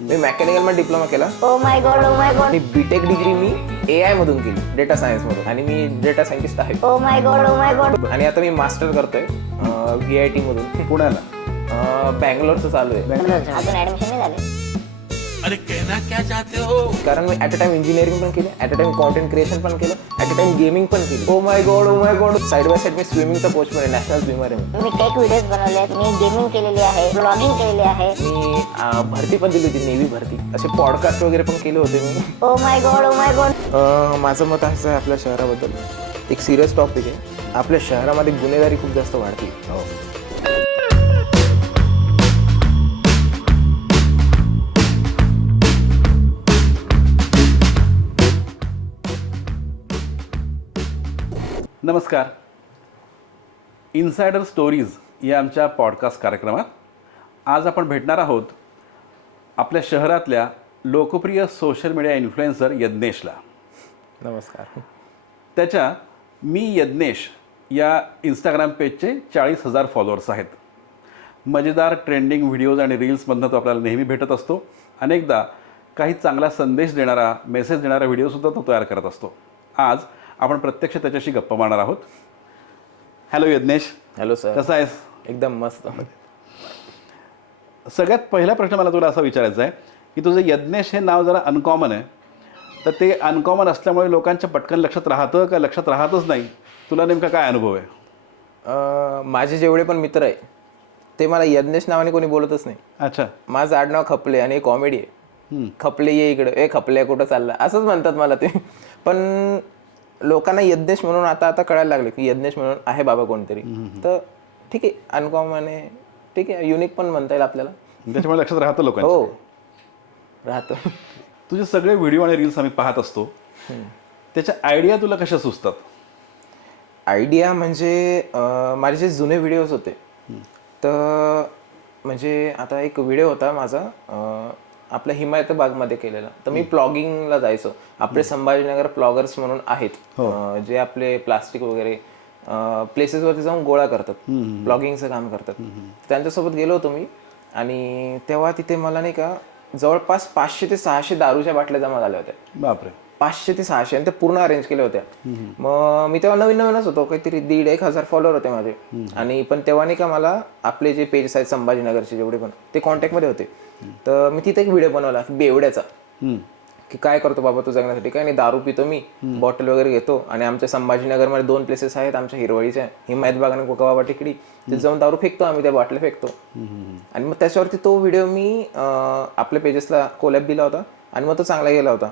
मी मेकॅनिकलमध्ये डिप्लोमा केला. Oh my god oh my god आणि बीटेक डिग्री मी ए आय मधून केली डेटा सायन्स मधून. आणि मी डेटा सायंटिस्ट आहे. ओ my god oh my god आणि आता मी मास्टर करतोय व्ही आय टी मधून. पुण्याला बँगलोरचं चालू आहे. अजून ऍडमिशन नाही झाले. अरे कहना क्या चाहते हो? कारण मी ऍट अ टाइम इंजिनिअरिंग पण केली at a time content creation पण केलं ऍट अ टाइम गेमिंग पण केली. ओ my god oh my god side by side मी स्विमिंगचा कोच पण आहे नॅशनल स्विमर आहे मी. मी टेक व्हिडिओज बनवले आहेत मी गेमिंग केलेली आहे ब्लॉगिंग केलेली आहे. मी अं, भरती पण दिली होती नेव्ही भरती. असे पॉडकास्ट वगैरे पण केले होते मी. ओ my god oh my God अं, माझं मत असं आहे आपल्या शहराबद्दल. एक सिरियस टॉपिक आहे. आपल्या शहरामध्ये गुन्हेगारी खूप जास्त वाढते नमस्कार. इन्सायडर स्टोरीज या आमच्या पॉडकास्ट कार्यक्रमात आज आपण भेटणार आहोत आपल्या शहरातल्या लोकप्रिय सोशल मीडिया इन्फ्लुएन्सर यज्ञेशला. नमस्कार. त्याच्या मी यज्ञेश या इंस्टाग्राम पेजचे चाळीस हजार फॉलोअर्स आहेत. मजेदार ट्रेंडिंग व्हिडिओज आणि रील्समधनं तो आपल्याला नेहमी भेटत असतो. अनेकदा काही चांगला संदेश देणारा मेसेज देणारा व्हिडिओसुद्धा तो तयार करत असतो. आज आपण प्रत्यक्ष त्याच्याशी गप्पा मारणार आहोत. हॅलो यज्ञेश. हॅलो सर कसा आहेस? एकदम मस्त. सगळ्यात पहिला प्रश्न मला तुला असा विचारायचा आहे की तुझं यज्ञेश हे नाव जरा अनकॉमन आहे. तर ते अनकॉमन असल्यामुळे लोकांच्या पटकन लक्षात राहतं का लक्षात राहतच नाही? तुला नेमका काय अनुभव आहे? माझे जेवढे पण मित्र आहे ते मला यज्ञेश नावाने कोणी बोलतच नाही. अच्छा. माझं आडनाव खपले आणि कॉमेडी आहे. खपले ये इकडे. ए खपले कुठं चालला? असंच म्हणतात मला ते. पण लोकांना यज्ञेश म्हणून आता आता कळायला लागले की यज्ञेश म्हणून आहे बाबा कोणतरी. तर ठीक आहे अनकॉमन आहे. ठीक आहे युनिक पण म्हणता येईल आपल्याला. त्याच्यामुळे लक्षात राहतं लोकांच्या हो. राहतो. तुझे सगळे व्हिडिओ आणि रील्स आम्ही पाहत असतो. त्याच्या आयडिया तुला कशा सुचतात? आयडिया म्हणजे माझे जे जुने व्हिडिओज होते. तर म्हणजे आता एक व्हिडिओ होता माझा आपल्या हिमायतबागमध्ये केलेला. तर मी प्लॉगिंगला जायचो. आपले संभाजीनगर प्लॉगर्स म्हणून आहेत. अं, जे आपले प्लास्टिक वगैरे प्लेसेसवरती जाऊन गोळा करतात. प्लॉगिंगचं काम करतात. त्यांच्यासोबत गेलो होतो मी. आणि तेव्हा तिथे मला नाही का जवळपास पाचशे ते सहाशे दारूच्या बाटल्या जमा झाल्या होत्या. बापरे. पाचशे ते सहाशे आणि ते पूर्ण अरेंज केल्या होत्या. मग मी तेव्हा नवीन नवीनच होतो. काहीतरी दीड एक हजार फॉलोअर होते माझे. आणि पण तेव्हा नाही का मला आपले जे पेजेस आहेत संभाजीनगरचे जेवढे पण ते कॉन्टॅक्टमध्ये होते. तर मी तिथे एक व्हिडिओ बनवला बेवड्याचा. की काय करतो बाबा तू जगण्यासाठी? काय नाही दारू पितो मी बॉटल वगैरे घेतो. आणि आमच्या संभाजीनगरमध्ये दोन प्लेसेस आहेत आमच्या हिरवळीच्या. हिमायतबाग आणि कोकाबाबा टिकडी. तिथे जाऊन दारू फेकतो आम्ही त्या बाटल्या फेकतो. आणि मग त्याच्यावरती तो व्हिडिओ मी आपल्या पेजेसला कोलॅब दिला होता आणि मग तो चांगला गेला होता.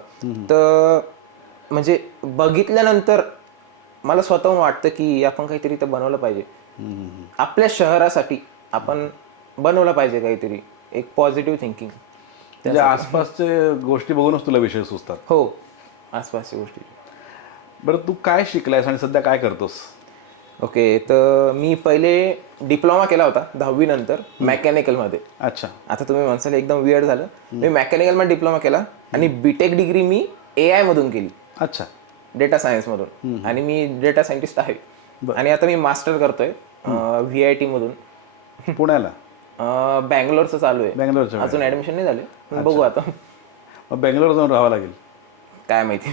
तर म्हणजे बघितल्यानंतर मला स्वतःहून वाटतं की आपण काहीतरी तर बनवलं पाहिजे. आपल्या शहरासाठी आपण बनवलं पाहिजे काहीतरी. एक पॉझिटिव्ह थिंकिंग म्हणजे आसपासचे गोष्टी बघूनच तुला विषय सुचतात. हो आसपासच्या गोष्टी. बरं तू काय शिकलायस आणि सध्या काय करतोस? ओके तर मी पहिले डिप्लोमा केला होता दहावी नंतर मेकॅनिकलमध्ये अच्छा. आता तुम्ही म्हणसाल एकदम विअर्ड झालं. मी मेकॅनिकलमध्ये डिप्लोमा केला आणि बीटेक डिग्री मी ए आय मधून केली. अच्छा. डेटा सायन्स मधून. आणि मी डेटा सायंटिस्ट आहे. आणि आता मी मास्टर करतोय व्ही आय टी मधून. पुण्याला. बँगलोरचं चालू आहे. बँगलोरच्या अजून ऍडमिशन नाही झाले. पण बघू आता. मग बेंगलोर जाऊन राहावं लागेल. काय माहिती.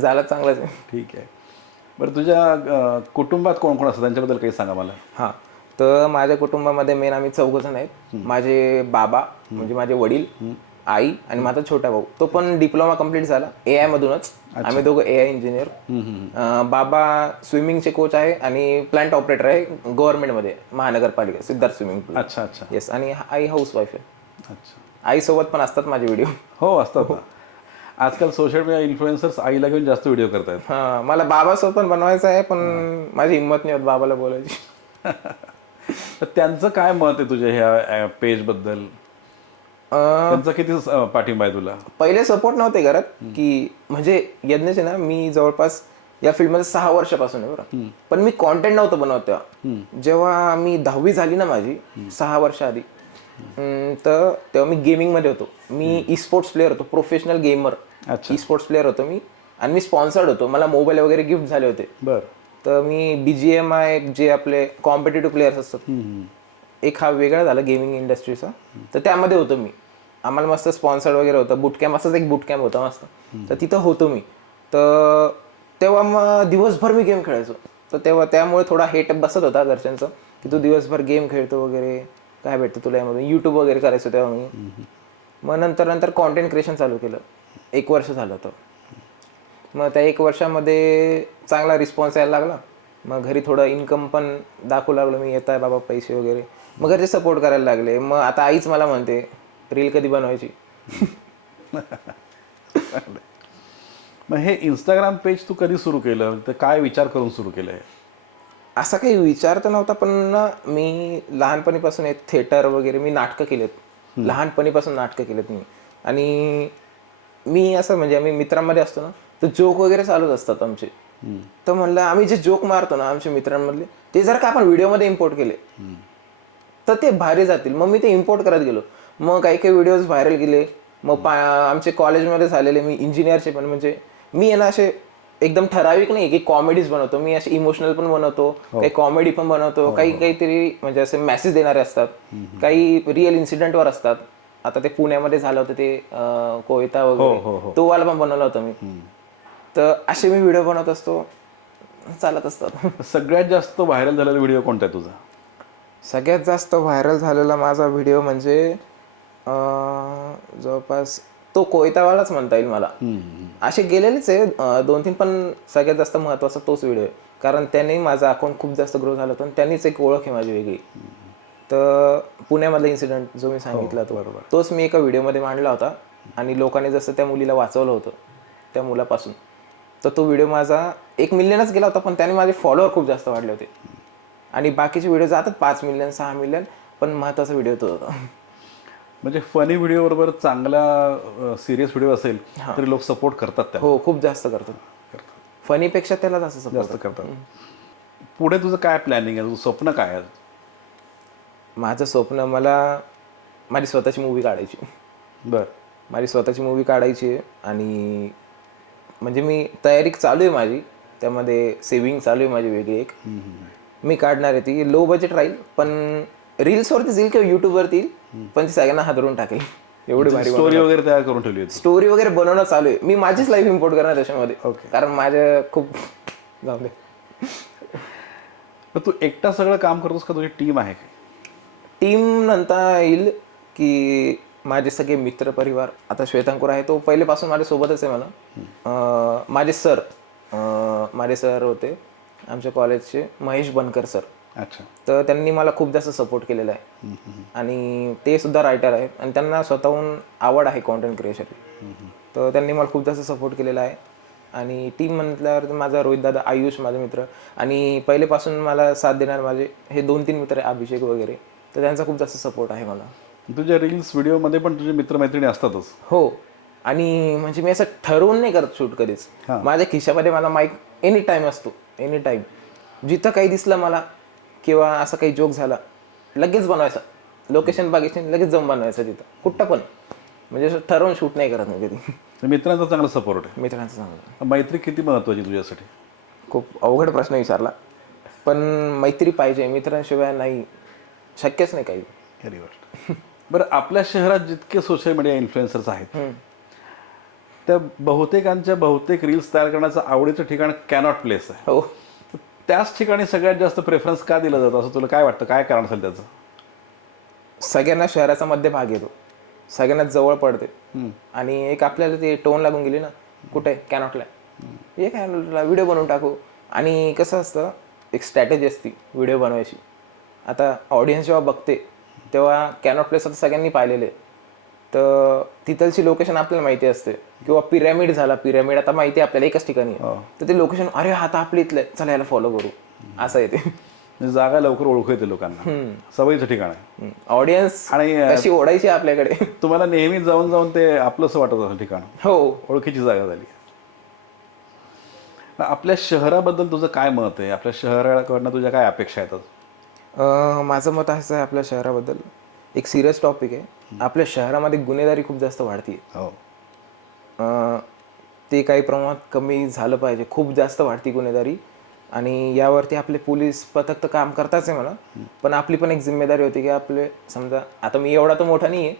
झालं चांगलंच आहे. ठीक आहे. बरं तुझ्या कुटुंबात कोण कोण असतं? त्यांच्याबद्दल काही सांगा मला. हा. तर माझ्या कुटुंबामध्ये मेन आम्ही चौघ जण आहेत माझे बाबा म्हणजे माझे वडील. आई आणि माझा छोटा भाऊ. तो पण डिप्लोमा कंप्लीट झाला. ए आय मधूनच. आम्ही दोघं ए आय इंजिनियर बाबा स्विमिंगचे कोच आहे आणि प्लांट ऑपरेटर आहे गव्हर्नमेंटमध्ये महानगरपालिका सिद्धार्थ स्विमिंग पूल अच्छा अच्छा. येस आणि आई हाऊस वाईफ आहे. अच्छा. आईसोबत पण असतात माझे व्हिडिओ हो असतात. आजकाल सोशल मीडिया इन्फ्लुएन्सर्स आईला घेऊन जास्त व्हिडिओ करतायत. हा मला बाबासोबत पण बनवायचं आहे पण माझी हिंमत नाही होत बाबाला बोलायची. तर त्यांचं काय मत आहे तुझ्या ह्या पेजबद्दल त्यांचा किती पाठिंबा आहे तुला? पहिले सपोर्ट नव्हते करत की म्हणजे यज्ञच आहे ना मी जवळपास या फील्डमध्ये सहा वर्षापासून आहे बरं. पण मी कॉन्टेंट नव्हतं बनवत. तेव्हा जेव्हा मी दहावी झाली ना माझी सहा वर्ष आधी तर तेव्हा मी गेमिंगमध्ये होतो. मी ई स्पोर्ट्स प्लेअर होतो professional gamer. E sports player होतो मी. आणि मी स्पॉन्सर्ड होतो. मला मोबाईल वगैरे गिफ्ट झाले होते. बर. तर मी बीजीएम आय जे आपले कॉम्पिटेटिव्ह प्लेयर्स असतात एक हा वेगळा झाला गेमिंग इंडस्ट्रीचा तर त्यामध्ये होतो मी. आम्हाला मस्त स्पॉन्सर्ड वगैरे होतं. बूट कॅम्प असंच एक बूट कॅम्प होता मस्त. तर तिथं होतो मी. तर तेव्हा मग दिवसभर मी गेम खेळायचो. तर तेव्हा त्यामुळे थोडा हेट बसत होता घरच्यांचं की तू दिवसभर गेम खेळतो वगैरे काय भेटतं तुला यामधून? यूट्यूब वगैरे करायचो तेव्हा मी. मग नंतर नंतर कॉन्टेंट क्रिएशन चालू केलं. एक वर्ष झालं तर मग त्या एक वर्षामध्ये चांगला रिस्पॉन्स यायला लागला. मग घरी थोडं इन्कम पण दाखवू लागलो मी. येत आहे बाबा पैसे वगैरे. मग घरचे सपोर्ट करायला लागले. मग आता आईच मला म्हणते रील कधी बनवायची? मग हे इंस्टाग्राम पेज तू कधी सुरू केलं? तर काय विचार करून सुरू केलं असा काही विचार तर नव्हता पण ना मी लहानपणीपासून एक थिएटर वगैरे मी नाटकं केलेत. लहानपणीपासून नाटकं केलेत मी. आणि मी असं म्हणजे आम्ही मित्रांमध्ये असतो ना तर जोक वगैरे चालूच असतात आमचे. तर म्हणलं आम्ही जे जोक मारतो ना आमच्या मित्रांमधले ते जर का आपण व्हिडिओमध्ये इम्पोर्ट केले तर ते भारी जातील. मग मी ते इम्पोर्ट करत गेलो. मग काही काही व्हिडिओज व्हायरल गेले. मग पा आमचे कॉलेजमध्ये झालेले मी इंजिनियरचे पण म्हणजे मी आहे ना असे एकदम ठराविक नाही की कॉमेडीज बनवतो. मी असे इमोशनल पण बनवतो काही कॉमेडी पण बनवतो काही काहीतरी म्हणजे असे मेसेज देणारे असतात. काही रिअल इन्सिडेंटवर असतात. आता ते पुण्यामध्ये झालं होतं ते अं, कोयता वगैरे. तो वाला पण बनवला होता मी. तर असे मी व्हिडिओ बनवत असतो. चालत असतात. सगळ्यात जास्त व्हायरल झालेला व्हिडिओ कोणता आहे तुझा? सगळ्यात जास्त व्हायरल झालेला माझा व्हिडिओ म्हणजे जवळपास तो कोयतावालाच म्हणता येईल मला. असे गेलेलेच आहे दोन तीन पण सगळ्यात जास्त महत्त्वाचा तोच व्हिडिओ आहे. कारण त्याने माझा अकाउंट खूप जास्त ग्रो झाला होता आणि त्यांनीच एक ओळख आहे माझी वेगळी. तर पुण्यामधला इन्सिडेंट जो मी सांगितला तो बरोबर. तोच मी एका व्हिडिओमध्ये मांडला होता. आणि लोकांनी जसं त्या मुलीला वाचवलं होतं त्या मुलापासून. तर तो व्हिडिओ माझा एक मिलियनच गेला होता पण त्याने माझे फॉलोअर खूप जास्त वाढले होते. आणि बाकीचे व्हिडिओ जातात पाच मिलियन सहा मिलियन पण महत्त्वाचा व्हिडिओ तो होता. म्हणजे फनी व्हिडिओ बरोबर चांगला सिरियस व्हिडिओ असेल तरी लोक सपोर्ट करतात त्याला. हो खूप जास्त करतात. फनीपेक्षा त्याला जास्त जास्त करतात. पुढे तुझं काय प्लॅनिंग आहे? तुझं स्वप्न काय आहे? माझं स्वप्न मला माझी स्वतःची मूवी काढायची. बर. माझी स्वतःची मूवी काढायची आहे आणि म्हणजे मी तयारी चालू आहे माझी. त्यामध्ये सेविंग चालू आहे माझी वेगळी एक. मी काढणार आहे ती. लो बजेट राहील पण रील्सवरतीच येईल किंवा यूट्यूबवरती येईल? पण ती सगळ्यांना हादरून टाकेल. एवढी भारी स्टोरी वगैरे तयार करून ठेवली स्टोरी वगैरे बनवणं चालू आहे. मी माझीच लाईफ इम्पोर्ट करणार त्याच्यामध्ये. कारण माझ्या खूप जाऊ दे. तू एकटा सगळं काम करतोस का? तुझी टीम आहे टीम नंतर येईल की माझे सगळे मित्र परिवार आता श्वेतांकुर आहे तो पहिलेपासून माझ्या सोबतच आहे मला माझे सर माझे सर होते आमच्या कॉलेजचे महेश बनकर सर अच्छा. तर त्यांनी मला खूप जास्त सपोर्ट केलेला आहे. आणि ते सुद्धा रायटर आहेत. आणि त्यांना स्वतःहून आवड आहे कॉन्टेंट क्रिएशन तर त्यांनी मला खूप जास्त सपोर्ट केलेला आहे. आणि टीम म्हटल्यावर माझा रोहित दादा आयुष माझे मित्र. आणि पहिलेपासून मला साथ देणारे माझे हे दोन तीन मित्र आहे अभिषेक वगैरे. तर त्यांचा खूप जास्त सपोर्ट आहे मला. तुझ्या रील्स व्हिडिओमध्ये पण तुझे मित्रमैत्रिणी असतातच. हो. आणि म्हणजे मी असं ठरवून नाही करत शूट कधीच. माझ्या खिशामध्ये मला माईक एनी टाइम असतो. एनी टाइम जिथं काही दिसलं मला किंवा असं काही जोक झाला लगेच बनवायचा. लोकेशन बघायची लगेच जाऊन बनवायचं तिथं. कुठं पण. म्हणजे असं ठरवून शूट नाही करत मी कधी. तर मित्रांचा चांगला सपोर्ट आहे. मित्रांचं सांगतो मैत्री किती महत्वाची तुझ्यासाठी? खूप अवघड प्रश्न विचारला. पण मैत्री पाहिजे. मित्रांशिवाय नाही. शक्यच नाही काही. खरी गोष्ट. बरं आपल्या शहरात जितके सोशल मीडिया इन्फ्लुएन्सर्स आहेत त्या बहुतेकांच्या बहुतेक रील्स तयार करण्याचं आवडीचं ठिकाण कॅनॉट प्लेस आहे. हो. त्याच ठिकाणी सगळ्यात जास्त प्रेफरन्स का दिला जातो? असं तुला काय वाटतं? काय कारण असेल त्याचं? सगळ्यांना शहराचा मध्यभाग येतो सगळ्यांना जवळ पडते आणि एक आपल्याला ते टोन लागून गेली ना कुठे? कॅनॉटला ये कॅनॉटला व्हिडिओ बनवून टाकू. आणि कसं असतं एक स्ट्रॅटेजी असती व्हिडिओ बनवायची. आता ऑडियन्स जेव्हा बघते तेव्हा कॅनॉट प्लेस आता सगळ्यांनी पाहिलेले. तर तिथलची लोकेशन आपल्याला माहिती असते. किंवा पिरॅमिड झाला पिरॅमिड आता माहिती आहे आपल्याला एकच ठिकाणी. आहे. तर ते लोकेशन अरे हा तर आपल्या इथलं. चला याला फॉलो करू. असं येते म्हणजे जागा लवकर ओळखू येते लोकांना. सवयीचं ठिकाण आहे. ऑडियन्स आणि, अं, कशी ओढायची आपल्याकडे? तुम्हाला नेहमी जाऊन जाऊन ते आपलंसं वाटत असेल ठिकाण. हो. ओळखीची जागा झाली. आपल्या शहराबद्दल तुझं काय मत आहे? आपल्या शहराकडनं तुझ्या काय अपेक्षा आहेत? अं, माझं मत असं आहे आपल्या शहराबद्दल. एक सिरियस टॉपिक आहे. आपल्या शहरामध्ये गुन्हेगारी खूप जास्त वाढती हो. ते काही प्रमाणात कमी झालं पाहिजे. खूप जास्त वाढती गुन्हेगारी आणि यावरती आपले पोलीस पथक तर काम करताच आहे म्हणा. पण आपली पण एक जिम्मेदारी होती की आपले समजा आता मी एवढा तर मोठा नाही आहे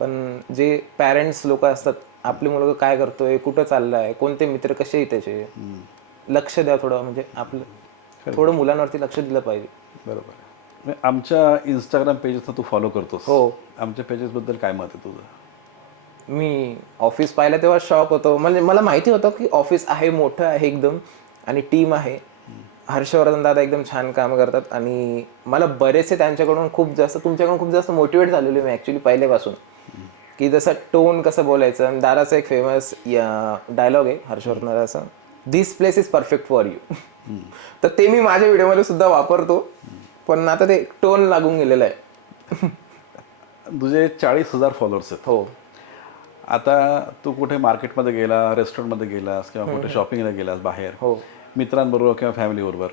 पण जे पॅरेंट्स लोक असतात आपली मुलगा काय करतोय कुठं चाललाय कोणते मित्र कसे आहे त्याचे? लक्ष द्या थोडं म्हणजे आपलं थोडं मुलांवरती लक्ष दिलं पाहिजे. बरोबर. आमच्या इंस्टाग्राम पेजेसला तू फॉलो करतोस. हो. आमच्या पेजेसबद्दल काय मत आहे तुझं? मी ऑफिस पाहिलं तेव्हा शॉक होतो. म्हणजे मला माहिती होतं की ऑफिस आहे मोठं आहे एकदम आणि टीम आहे. हर्षवर्धन दादा एकदम छान काम करतात आणि मला बरेचसे त्यांच्याकडून खूप जास्त तुमच्याकडून खूप जास्त मोटिवेट झालेलो मी ॲक्च्युली पहिल्यापासून. की जसं टोन कसं बोलायचं. दादाचा एक फेमस डायलॉग आहे हर्षवर्धन दादाचा. This place is perfect for you तर ते मी माझ्या व्हिडिओमध्ये सुद्धा वापरतो. पण आता ते टोन लागून गेलेलं आहे. तुझे चाळीस हजार फॉलोअर्स आहेत. हो. आता तू कुठे मार्केटमध्ये गेला रेस्टॉरंटमध्ये गेलास किंवा कुठे शॉपिंगला गेलास बाहेर हो. मित्रांबरोबर किंवा फॅमिलीबरोबर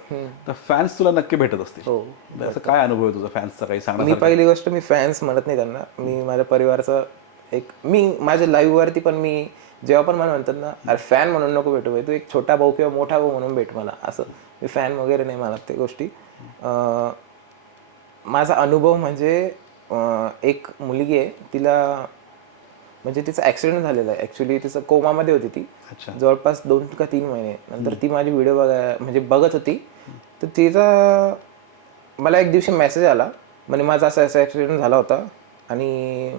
तर फॅन्स तुला नक्की भेटत असतील. हो. त्याचा काय अनुभव आहे तुझा फॅन्सचा काही मी सांगणार पहिली गोष्ट मी फॅन्स म्हणत नाही त्यांना. मी माझ्या परिवाराचं एक मी माझ्या लाईव्हवरती पण मी जेव्हा पण मला म्हणतात ना अरे फॅन म्हणून नको भेटू भाई. तू एक छोटा भाऊ किंवा मोठा भाऊ म्हणून भेट मला. असं. मी फॅन वगैरे नाही म्हणत ते गोष्टी. माझा अनुभव म्हणजे एक मुलगी आहे तिला म्हणजे तिचा ॲक्सिडेंट झालेला आहे. ॲक्च्युली तिचं कोमामध्ये होती ती. अच्छा. जवळपास दोन का तीन महिने. नंतर ती माझी व्हिडिओ बघा म्हणजे बघत होती. तर तिचा मला एक दिवशी मेसेज आला. म्हणजे माझा असा असा ॲक्सिडेंट झाला होता. आणि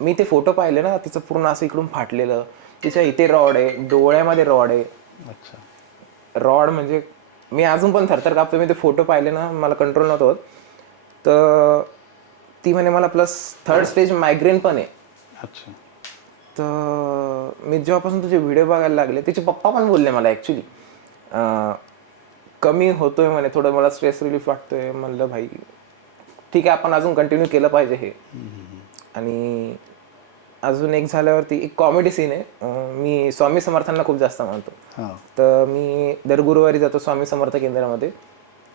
मी ते फोटो पाहिले ना तिचं पूर्ण असं इकडून फाटलेलं. तिच्या इथे रॉड आहे डोळ्यामध्ये रॉड आहे. अच्छा. रॉड म्हणजे मी अजून पण थरथर कापतो मी ते फोटो पाहिले ना मला कंट्रोल नव्हतं होत. तर ती म्हणे मला प्लस थर्ड स्टेज मायग्रेन पण आहे. अच्छा. तर मी जेव्हापासून तुझे व्हिडिओ बघायला लागले तिचे पप्पा पण बोलले मला ॲक्च्युली कमी होतोय म्हणे थोडं मला स्ट्रेस रिलीफ वाटतोय. म्हणलं भाई ठीक आहे आपण अजून कंटिन्यू केलं पाहिजे हे. आणि अजून एक झाल्यावरती एक कॉमेडी सीन आहे. मी स्वामी समर्थांना खूप जास्त मानतो. तर मी दर गुरुवारी जातो स्वामी समर्थ केंद्रामध्ये.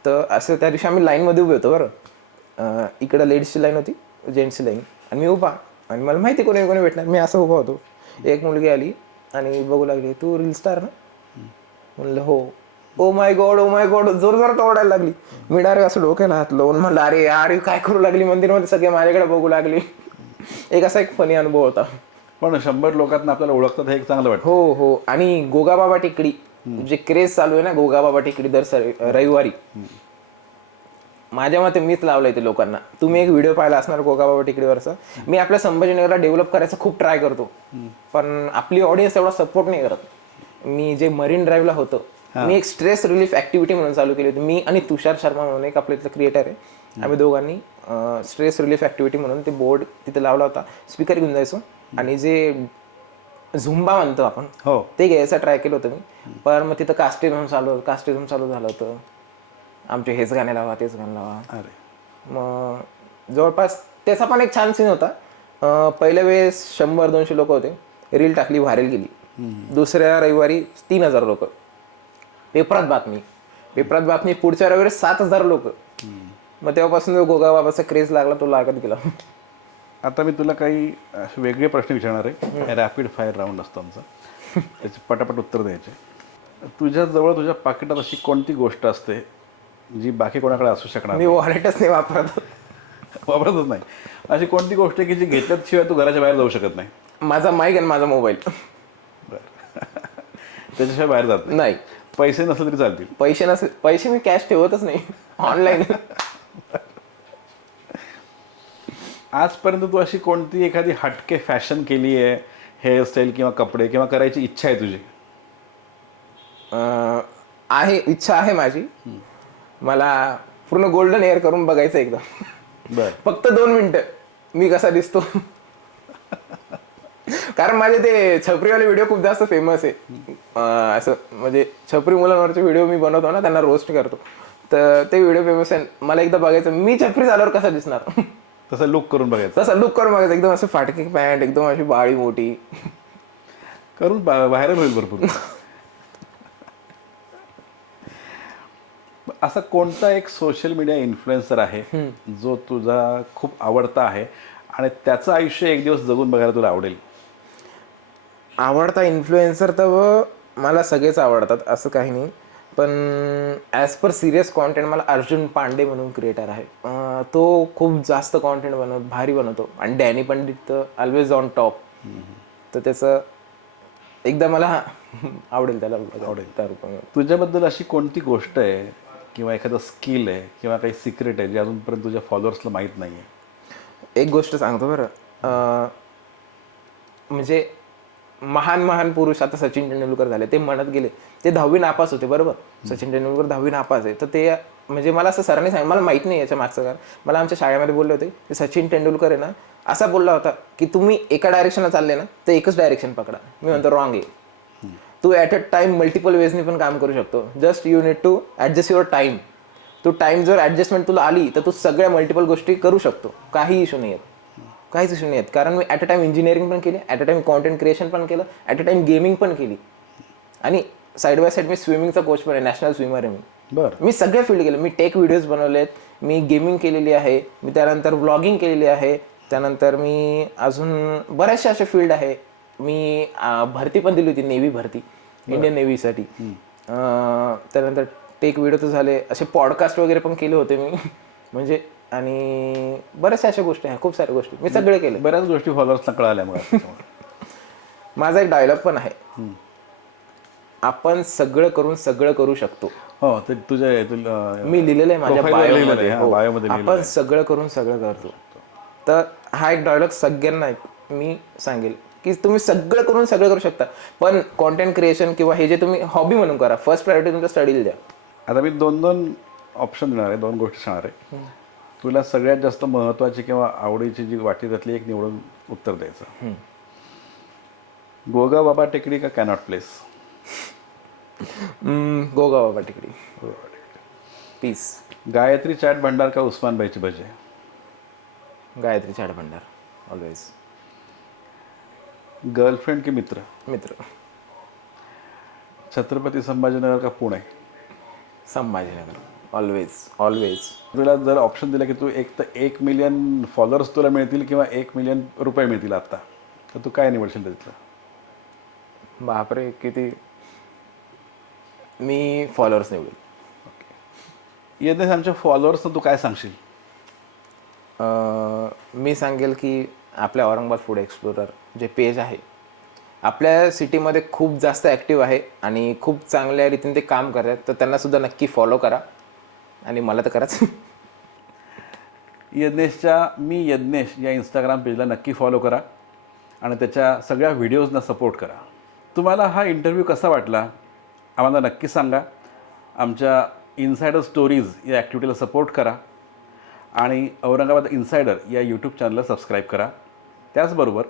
तर असं त्या दिवशी आम्ही लाईनमध्ये उभे होतो बरं. इकडं लेडीजची लाईन होती जेंट्सची लाईन आणि मी उभा. आणि मला माहिती कोणी कोणी भेटणार. मी असं उभा होतो. एक मुलगी आली आणि बघू लागली तू रील स्टार ना? म्हणलं हो. ओ my god oh my God जोर जोरात ओरडायला लागली. मी डायरेक्ट असं डोक्याला हात लावून म्हणलं अरे ही काय करू लागली मंदिरमध्ये? सगळे माझ्याकडे बघू लागली. एक असा एक फनी अनुभव होता पण शंभर लोकांना आपल्याला ओळखतात हे एक चांगलं वाटतं. हो हो. आणि गोगाबाबा टेकडी जे क्रेज चालू आहे ना गोगाबाबा टेकडी दर रविवारी. माझ्या मते मीच लावलंय ते लोकांना. तुम्ही एक व्हिडिओ पाहिला असणार गोगाबाबा टेकडीवरचा. मी आपल्या संभाजीनगरला डेव्हलप करायचा खूप ट्राय करतो. पण आपली ऑडियन्स एवढा सपोर्ट नाही करत. मी जे मरीन ड्राईव्हला होतं मी एक स्ट्रेस रिलीफ ऍक्टिव्हिटी म्हणून चालू केली होती. मी आणि तुषार शर्मा म्हणून एक आपल्या इथलं क्रिएटर आहे. आम्ही दोघांनी स्ट्रेस रिलीफ ऍक्टिव्हिटी म्हणून ते बोर्ड तिथे लावला होता. स्पीकर घेऊन जायचो. आणि जे झुंबा म्हणतो आपण हो. ते घ्यायचा ट्राय केलं होतं मी. पण मग तिथं कास्टिझम चालू कास्टिझम चालू झालं होतं. आमचे हेच गाणे लावा तेच गाणं लावा. अरे. मग जवळपास त्याचा पण एक छान सीन होता. पहिल्या वेळेस शंभर दोनशे लोक होते. रील टाकली व्हायरल गेली दुसऱ्या रविवारी तीन हजार लोक. पेपरात बातमी. पेपरात बातमी पुढच्या रविवारी सात हजार लोक. मग तेव्हापासून जो गोगा बाबाचा क्रेज लागला तो लागत गेला. आता मी तुला काही असे वेगळे प्रश्न विचारणार आहे. रॅपिड फायर राऊंड असतो आमचा. त्याचे पटापट उत्तर द्यायचे. तुझ्या जवळ तुझ्या पाकिटात अशी कोणती गोष्ट असते जी बाकी कोणाकडे असू शकणार मी वॉलेटच नाही वापरत. वापरतच नाही. अशी कोणती गोष्ट आहे की जी घेतल्याशिवाय तू घराच्या बाहेर जाऊ शकत नाही? माझा माईक आणि माझा मोबाईल त्याच्याशिवाय बाहेर जात नाही. नाही. पैसे नसले तरी चालतील. पैसे नसेल पैसे मी कॅश ठेवतच नाही. ऑनलाईन आजपर्यंत तू अशी कोणती एखादी हटके फॅशन केली आहे हेअरस्टाईल किंवा कपडे किंवा करायची इच्छा आहे तुझी? अं, आहे इच्छा आहे माझी. मला पूर्ण गोल्डन एअर करून बघायचं एकदा बर. फक्त दोन मिनिटं. मी कसा दिसतो? कारण माझे ते छपरीवाले व्हिडिओ खूप जास्त फेमस आहे. अं, असं म्हणजे छपरी मुलांवरचे व्हिडिओ मी बनवतो ना त्यांना रोस्ट करतो. तर ते व्हिडिओ फेमस आहे. मला एकदा बघायचं मी छपरी झाल्यावर कसा दिसणार? तसं लुक करून बघायचं. तसा लुक करून बघायचं. एकदम असं फाटकी पॅन्ट एकदम अशी बाळी मोठी. करून बाहेर होईल भरपूर. असा कोणता एक सोशल मीडिया इन्फ्लुएन्सर आहे जो तुझा खूप आवडता आहे आणि त्याचं आयुष्य एक दिवस जगून बघायला तुला आवडेल? आवडता इन्फ्लुएन्सर तर मला सगळेच आवडतात असं काही नाही. पण ॲज पर सिरियस कॉन्टेंट मला अर्जुन पांडे म्हणून क्रिएटर आहे. तो खूप जास्त कॉन्टेंट बनव भारी बनवतो. आणि डॅनी पंडित तर ऑलवेज ऑन टॉप तर त्याचं एकदा मला आवडेल त्याला आवडेल. दारू पण तुझ्याबद्दल अशी कोणती गोष्ट आहे किंवा एखादं स्किल आहे किंवा काही सिक्रेट आहे जे अजूनपर्यंत तुझ्या फॉलोअर्सला माहीत नाही आहे एक गोष्ट सांगतो बरं. म्हणजे महान महान पुरुष आता सचिन तेंडुलकर झाले. ते म्हणत गेले ते दहावी नापास होते बरोबर? सचिन तेंडुलकर दहावी नापास आहे. तर ते म्हणजे मला असं सरांनी सांग मला माहीत नाही याच्या मागचं कारण. मला आमच्या शाळेमध्ये बोलले होते की सचिन तेंडुलकर आहे ना असा बोलला होता की तुम्ही एका डायरेक्शनला चालले ना तर एकच डायरेक्शन पकडा. मी म्हणतो रॉंग आहे. तू ॲट अ टाइम मल्टिपल वेजनी पण काम करू शकतो. Just you need to adjust your time Tu time जर ॲडजस्टमेंट तुला आली तर तू सगळ्या मल्टिपल गोष्टी करू शकतो. काही इशू नाही आहेत काहीच इशू नाही आहेत कारण मी ॲट अ टाइम इंजिनिअरिंग पण केली at a time content creation पण केलं ॲट अ टाइम गेमिंग पण केली. आणि साईड बाय साईड मी स्विमिंगचा कोच पण आहे नॅशनल स्विमर आहे मी. बरं. मी सगळे फील्ड केले मी टेक व्हिडिओज बनवलेत मी गेमिंग केलेली आहे मी त्यानंतर व्लॉगिंग केलेली आहे त्यानंतर मी अजून बऱ्याचशा असे फील्ड आहे. मी भरती पण दिली होती नेव्ही भरती इंडियन नेव्हीसाठी त्यानंतर टेक व्हिडिओ तर झाले असे पॉडकास्ट वगैरे पण केले होते मी. म्हणजे आणि बऱ्याचशा अशा गोष्टी आहेत खूप साऱ्या गोष्टी. मी सगळे केले. बऱ्याच गोष्टी फॉलोअर्सला कळाल्या त्याच्यामुळे. माझा एक डायलॉग पण आहे. आपण सगळं करून सगळं करू शकतो. हो ते तुझ्या तुला मी लिहिलेलं आहे माझ्या बायोमध्ये हा, आपण सगळं करून सगळं करतो. तर हा एक डायलॉग सगळ्यांना मी सांगेल की तुम्ही सगळं करून सगळं करू शकता. पण कॉन्टेंट क्रिएशन किंवा हे जे तुम्ही हॉबी म्हणून करा फर्स्ट प्रायोरिटी तुमच्या स्टडीला द्या. आता मी दोन दोन ऑप्शन देणार आहे दोन गोष्टी सांगणार आहे. तुला सगळ्यात जास्त महत्वाची किंवा आवडीची जी वाटते त्यातली एक निवडून उत्तर द्यायचं. गोगा बाबा टेकडी का कॅनॉट प्लेस? हम्म, गोगा बाबा तिकडी पीस गायत्री चाट भंडार का उस्मानबाईची भजे? गायत्री चाड भंडार ऑलवेज गर्लफ्रेंड की मित्र? मित्र. छत्रपती संभाजीनगर का पुणे? संभाजीनगर. ऑलवेज ऑलवेज तुला जर ऑप्शन दिलं की तू एक तर एक मिलियन फॉलोअर्स तुला मिळतील किंवा एक मिलियन रुपये मिळतील आत्ता तर तू काय निवडशील त्यातलं? बापरे किती? मी फॉलोअर्स निवडेल. येते आमच्या फॉलोअर्सनं तू काय सांगशील? मी सांगेल की आपल्या औरंगाबाद फूड एक्सप्लोरर जे पेज आहे आपल्या सिटीमध्ये खूप जास्त ॲक्टिव्ह आहे आणि खूप चांगल्या रीतीने ते काम करतात तर त्यांना सुद्धा नक्की फॉलो करा. आणि मला तर कराच यज्ञेशच्या मी यज्ञेश या इंस्टाग्राम पेजला नक्की फॉलो करा आणि त्याच्या सगळ्या व्हिडिओजना सपोर्ट करा. तुम्हाला हा इंटरव्ह्यू कसा वाटला? आम्हाला नक्की सांगा. आमच्या इन्सायडर स्टोरीज या ॲक्टिव्हिटीला सपोर्ट करा. आणि औरंगाबाद इन्सायडर या यूट्यूब चॅनलला सबस्क्राईब करा. त्याचबरोबर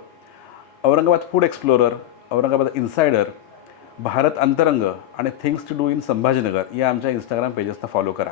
Aurangabad food explorer Aurangabad insider Bharat Antarang आणि things to do in Sambhajinagar या आमच्या इंस्टाग्राम पेजेसना फॉलो करा.